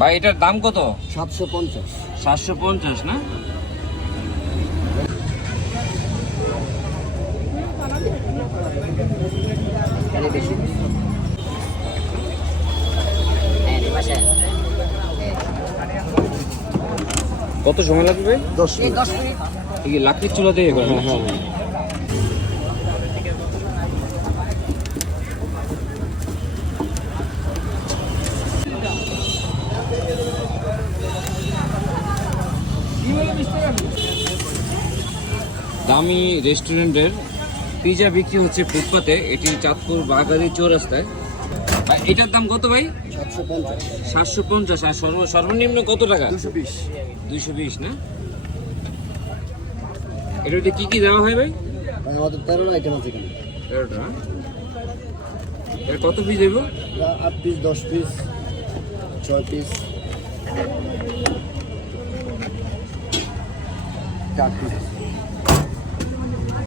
ভাই এটার দাম কত? 750। 750 না? কত সময় লাগবে? 10 মিনিট। এই লাকড়ির চুলা দিয়ে করে? হ্যাঁ। দামি রেস্টুরেন্টের পিজা বিক্রি হচ্ছে ফুটপাতে, এটি চাঁদপুর বাগারি চৌরাস্তায়। আর এটার দাম কত ভাই? 750। 750। আর সর্বনিম্ন কত টাকা? 220। 220 না? এটাতে কি কি দেওয়া হয় ভাই? ভাই আমাদের 13টা আইটেম আছে এখানে। 13টা। এর কত পিস দেবো? 8 পিস, 10 পিস, 6 পিস, 4 পিস।